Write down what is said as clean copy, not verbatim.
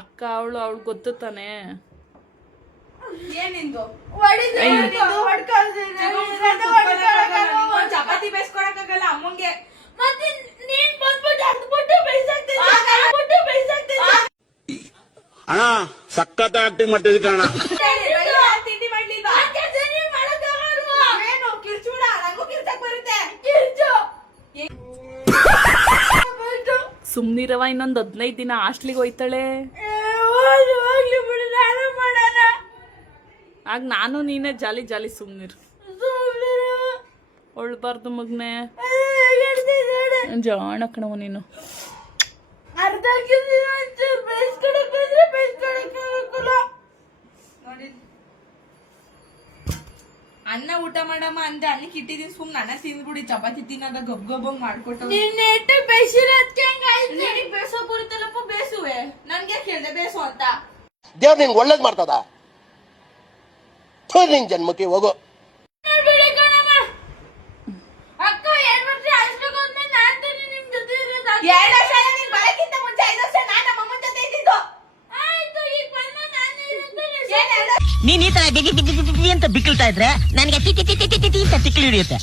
ಅಕ್ಕ ಅವಳು ಗೊತ್ತು ತಾನೆ. ಏನಿಂದು ಚಪಾತಿ ಬೇಯಿಸ್ಕೊಳಕ್ಕಾಗಲ್ಲ ಅಮ್ಮಂಗೆ. ಮತ್ತೆ ನೀನ್ ಬಂದ್ಬಿಟ್ಟು ಅದ್ಬಿಟ್ಟು ಅಣ್ಣ ಸಖತ್ ಆಕ್ಟಿಂಗ್ ಮಾಡ್ತಿದ್ದೆ ಕಣ. ತಿಂಡಿ ಮಾಡ್ಲಿಲ್ವಾ? ಏನು ಕಿರ್ಚುಡ? ನಂಗೂ ಕಿರ್ಚಕ್ ಬರುತ್ತೆ. ಸುಮ್ನಿರವ, ಇನ್ನೊಂದ್ 15 ದಿನ ಹಾಸ್ಟ್ಲಿಗೆ ಹೋಯ್ತಾಳೆ. ಆಗ ನಾನು ನೀನೇ ಜಾಲಿ ಜಾಲಿ. ಸುಮ್ನಿರು, ಒಳ್ಬಾರ್ದು ಮಗ್ನೆ. ಜಾಣ ಕಣವ ನೀನು. ಅನ್ನ ಊಟ ಮಾಡಮ್ಮ ಅಂದೆ, ಅನ್ನಕ್ಕೆ ಇಟ್ಟಿದೀನಿ. ಸುಮ್ನೆ ಅನ್ನ ತಿಂದ್ಬಿಡಿ. ಚಪಾತಿ ತಿನ್ನೋದ ಗಬ್ ಗಬ್ಬಂಗ್ ಮಾಡ್ಕೊಟ್ಟು ಬೇಸೋ ಬರುತ್ತಲ್ಲಪ್ಪ. ಬೇಸುವೆ ನನ್ಗೆ ಕೇಳ್ದೆ ಬೇಸು ಅಂತ. ದೇವ್ರ ನಿಂಗೆ ಒಳ್ಳೇದ್ ಮಾಡ್ತದ. ನಿನ್ ಜನ್ಮಕ್ಕೆ ಹೋಗೋ. ಅಕ್ಕ 2 ವರ್ಷ ಅಷ್ಟಕ್ಕೆ ಹೋದ್ಮೇಲೆ ನಾನ್ ತಾನೇ ನಿಮ್ ಜೊತೆ ಇರೋದು. 2 ವರ್ಷ ಅಲ್ಲ, ನೀನ್ ಬರಕ್ಕಿಂತ ಮುಂಚೆ 5 ವರ್ಷ ನಾನು ನಮ್ಮಮ್ಮನ ಜೊತೆ ಇದ್ದಿದ್ದು. ಆಯ್ತು, ಈಗ ಬಂದ ನಾನು ಇರೋದು. ನೀನ್ ಈ ತರ ಬಿಗಿ ಬಿಗಿ ಬಿಗಿ ಅಂತ ಬಿಕ್ಕಳ್ತಾ ಇದ್ರೆ ನನಗೆ T T T T T ಅಂತ ತಿಕ್ಕಲಿ ಹಿಡಿಯುತ್ತೆ.